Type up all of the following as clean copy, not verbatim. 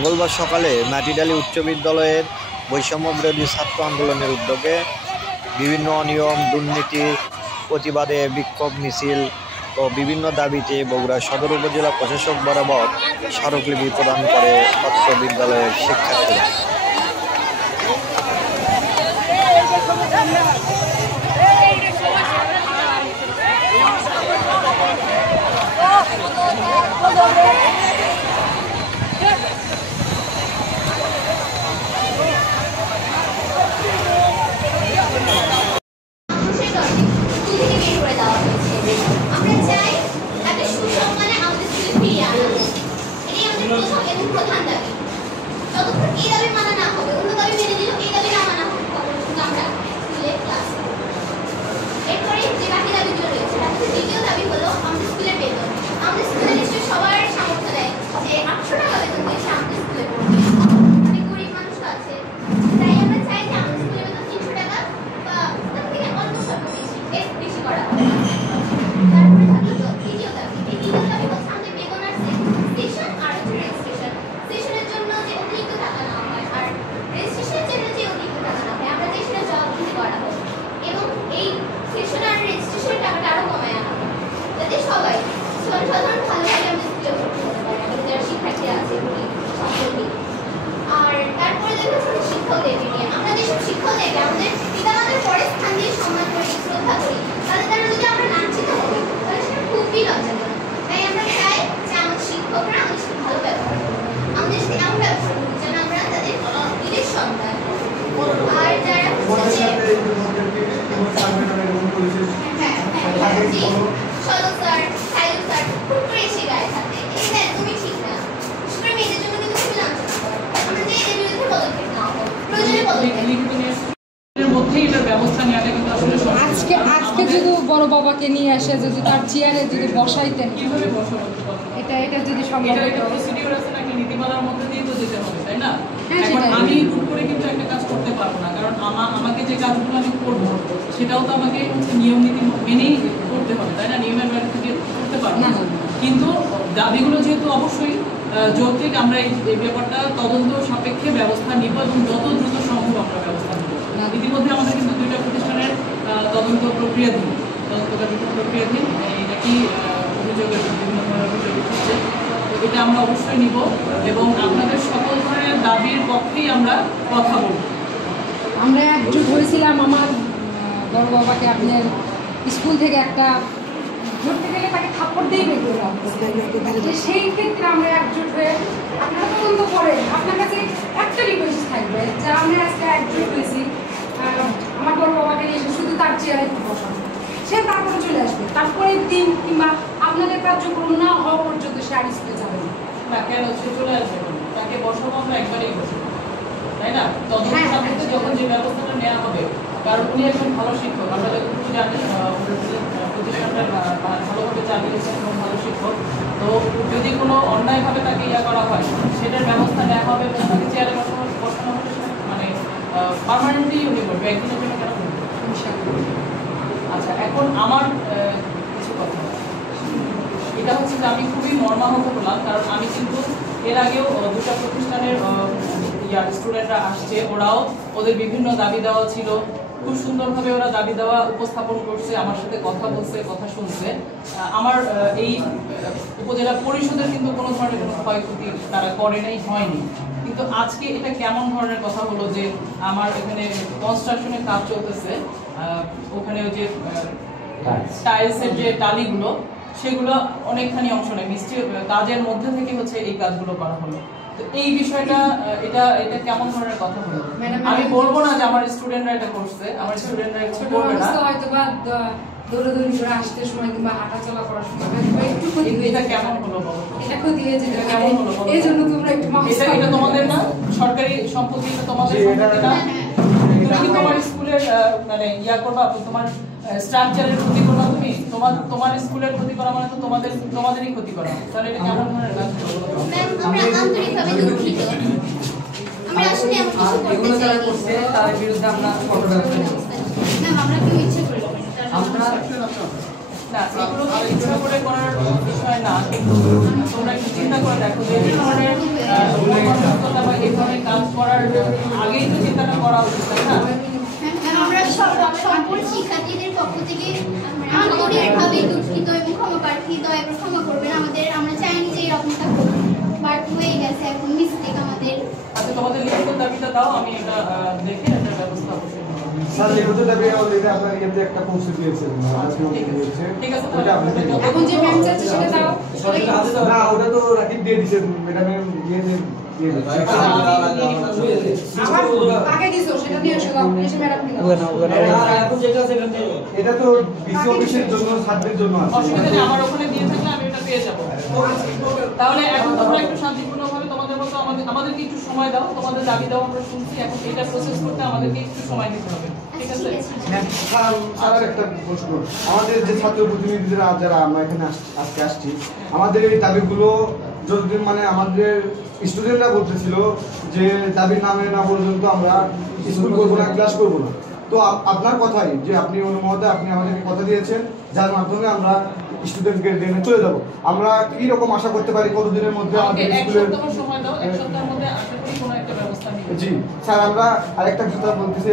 মঙ্গলবার সকালে মাটিডালি উচ্চ বিদ্যালয়ের বৈষম্য বিরোধী ছাত্র আন্দোলনের উদ্যোগে বিভিন্ন অনিয়ম দুর্নীতির প্রতিবাদে বিক্ষোভ মিছিল ও বিভিন্ন দাবিতে বগুড়া সদর উপজেলা প্রশাসক বরাবর স্মারকলিপি প্রদান করে অত্র বিদ্যালয়ের শিক্ষার্থীরা। আজকে যদি বড় বাবাকে নিয়ে আসে যদি তার চেয়ারে যদি বসাইতেন এটা যদি সম্ভব হতো প্রসিডিউর আছে নাকি নীতিমালার মধ্যে দিয়ে তো যেতে হবে তাই না। এখন আমি হুট করে কিন্তু একটা কাজ করতে পারবো না, কারণ আমাকে যে কাজগুলো আমি করবো সেটাও তো আমাকে নিয়ম নীতি মেনেই করতে হবে তাই না, নিয়মের বাইরে থেকে করতে পারবো না। কিন্তু দাবিগুলো যেহেতু অবশ্যই যৌক্তিক, আমরা এই ব্যাপারটা তদন্ত সাপেক্ষে ব্যবস্থা নিব এবং যত দ্রুত সম্ভব আমরা ব্যবস্থা নেব। ইতিমধ্যে আমাদের কিন্তু দুইটা প্রতিষ্ঠানের তদন্ত প্রক্রিয়াধীন এটা কি অভিযোগের বিভিন্ন ধরনের অভিযোগ হচ্ছে, তো এটা আমরা অবশ্যই নিব এবং আপনাদের সকল ধরনের দাবির পক্ষেই আমরা কথা বলব। আমরা একজোট হয়েছিলাম আমার বড় বাবাকে আপনার স্কুল থেকে একটা ধরতে গেলে তাকে থাপ্পড় দিয়ে বের করলাম, সেই ক্ষেত্রে আমরা একজোট হয়ে আপনারা তদন্ত করেন। আপনার কাছে একটা রিকোয়েস্ট থাকবে যে আমরা আজকে একজোট হয়েছি, আমার বড় বাবাকে নিয়ে শুধু তার চেয়ারে বসানো, সে তারপরে চলে আসবে, তারপরে দিন কিংবা আপনাদের কার্যক্রম না হওয়া পর্যন্ত সে আর স্কুলে যাবে না। কেন সে চলে আসবে? তাকে বসাবো আমরা একবারেই বসবো তাই না, তদন্ত সাপেক্ষে যখন যে ব্যবস্থাটা নেওয়া হবে। কারণ উনি একজন ভালো শিক্ষক, আমরা যতটুকু জানি প্রতিষ্ঠানটা ভালোভাবে চালিয়েছেন এবং ভালো শিক্ষক। তো যদি কোনো অন্যায়ভাবে তাকে করা হয় সেটার ব্যবস্থা নেওয়া হবে এবং তাকে চেয়ারে বসানো হবে, মানে পার্মানেন্টলি উনি করবে, একদিনের জন্য কেন করবে। আচ্ছা, এখন আমার কিছু কথা, এটা হচ্ছে যে আমি খুবই মর্মাহত হলাম, কারণ আমি কিন্তু এর আগেও দুটা প্রতিষ্ঠানের স্টুডেন্টরা আসছে, ওরাও ওদের বিভিন্ন দাবি দেওয়া ছিল, খুব সুন্দরভাবে ওরা দাবি দেওয়া উপস্থাপন করছে, আমার সাথে কথা বলছে, কথা শুনছে। আমার এই উপজেলা পরিষদের কিন্তু কোনো ধরনের কোনো ক্ষয়ক্ষতি তারা করে নাই, হয়নি। কিন্তু আজকে এটা কেমন ধরনের কথা হলো যে আমার এখানে কনস্ট্রাকশনের কাজ চলতেছে, ওখানে ওই যে টাইলসের যে টালিগুলো সেগুলো অনেকখানি অংশ নেয়, মিষ্টি কাজের মধ্যে থেকে হচ্ছে এই কাজগুলো করা হলো। তো এই বিষয়টা এটা কেমন ধরনের কথা হলো? আমি বলবো না যে আমার স্টুডেন্টরা এটা করছে, আমার স্টুডেন্টরা এটা করবে না, হয়তো বা দৌড়াদৌড়ি করে আসতে সময় কিংবা হাঁটা চলা করার সময় একটু ক্ষতি হয়ে এটা কেমন হলো বলো? এটা ক্ষতি হয়েছে, এটা কেমন হলো? এই জন্য তোমরা একটু এটা তোমাদের না, সরকারি সম্পত্তি, এটা তোমাদের সম্পত্তি না। তুমি কি তোমার স্কুলের মানে করবা, তোমার স্ট্রাকচারের ক্ষতি করবা, তুমি তোমার স্কুলের ক্ষতি করা মানে তো তোমাদেরই ক্ষতি করা, তাহলে এটা কেমন ধরনের কাজ? আমরা আন্তরিকভাবে দুঃখিত, আমরা আসলে এমন কিছু করতে চাই না, তার বিরুদ্ধে আমরা কঠোর ব্যবস্থা নেব। ম্যাম আমরা কেউ ইচ্ছে করি না, আমরা না, এগুলো তো ইচ্ছা করে করার বিষয় না, কিন্তু তোমরা একটু চিন্তা করে দেখো যে এই ধরনের কর্মসংস্থান বা এই ধরনের কাজ করার আগেই তো চিন্তাটা করা উচিত, তাই না? আমরা সকল শিক্ষার্থীদের পক্ষ থেকে আন্তরিকভাবে দুঃখিত এবং ক্ষমা প্রার্থী, দয়া করে ক্ষমা করবেন আমাদের। আমরা চাইনি যে এরকমটা হোক, বাট হয়ে গেছে, এখন মিস্টেক আমাদের। আচ্ছা, তোমাদের লিখিত দাবিটা দাও, আমি এটা দেখে একটা ব্যবস্থা অবশ্যই করব। স্যার লিখিত দাবি অলরেডি আপনার ইয়েতে একটা পৌঁছে দিয়েছেন, ঠিক আছে, ওটা আপনাদের এখন যে ম্যাম চাচ্ছে সেটা দাও। না, ওটা তো রাকিব দিয়ে দিয়েছেন ম্যাডামের ইয়েতে দিয়ে আমার আগে দিছো সেটা দিয়ে এসে দাও, এসে ম্যাডাম দিলাম। এটা তো বিসি অফিসের জন্য ছাত্রদের জন্য আছে। অসুবিধা নেই, আমার ওখানে দিয়ে থাকলে আমি এটা পেয়ে যাবো। তাহলে এখন তোমরা একটু শান্তিপূর্ণভাবে তোমাদের মতো আমাদেরকে একটু সময় দাও, তোমাদের দাবি দাও আমরা শুনছি, এখন এটা প্রসেস করতে আমাদেরকে একটু সময় দিতে হবে, ঠিক আছে? স্যার একটা প্রশ্ন, আমাদের যে ছাত্র প্রতিনিধিরা যারা আমরা এখানে আজকে আসছি, আমাদের এই দাবিগুলো যতদিন মানে আমাদের স্টুডেন্টরা বলতেছিল যে দাবি না মেনে না পর্যন্ত আমরা স্কুল করবো না, ক্লাস করবো না। তো আপনার কথাই যে আপনি অনুমোদন আপনি আমাদেরকে কথা দিয়েছেন, যার মাধ্যমে আমরা স্টুডেন্টকে নিয়ে চলে যাব। আমরা কি রকম আশা করতে পারি কতদিনের মধ্যে আমাকে আমাদের এক স্কুলের? সপ্তাহ সময় দাও, এক সপ্তাহের মধ্যে আশা করি কোনো একটা ব্যবস্থা নিবে। জি স্যার, আমরা আরেকটা কথা বলতেছি,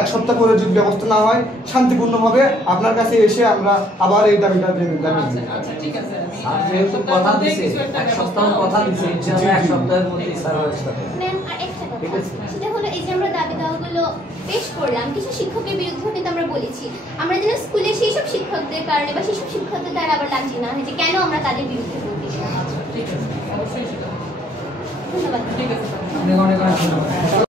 এক সপ্তাহ পরে যদি ব্যবস্থা না হয় শান্তিপূর্ণভাবে আপনার কাছে এসে আমরা আবার এই দাবিটা জানাই। আচ্ছা আচ্ছা, ঠিক আছে, আমি যেহেতু কথা দিছে, কিছু একটা এক সপ্তাহ কথা দিছে, ইনশাআল্লাহ এক সপ্তাহের মধ্যে স্যার ব্যবস্থা করবে। ম্যাম, আর একটা কথা, সেটা হলো এই যে আমরা দাবি দাওয়াগুলো পেশ করলাম, কিছু শিক্ষকের বিরুদ্ধে কিন্তু আমরা বলেছি, আমরা যেন স্কুলে সেই সব শিক্ষকদের কারণে বা সেই সব শিক্ষকদের দ্বারা আবার লাঞ্ছিত না হয় যে কেন আমরা তাদের বিরুদ্ধে বলতে। ঠিক আছে, অবশ্যই সেটা ধন্যবাদ। ঠিক আছে। অনেক অনেক ধন্যবাদ।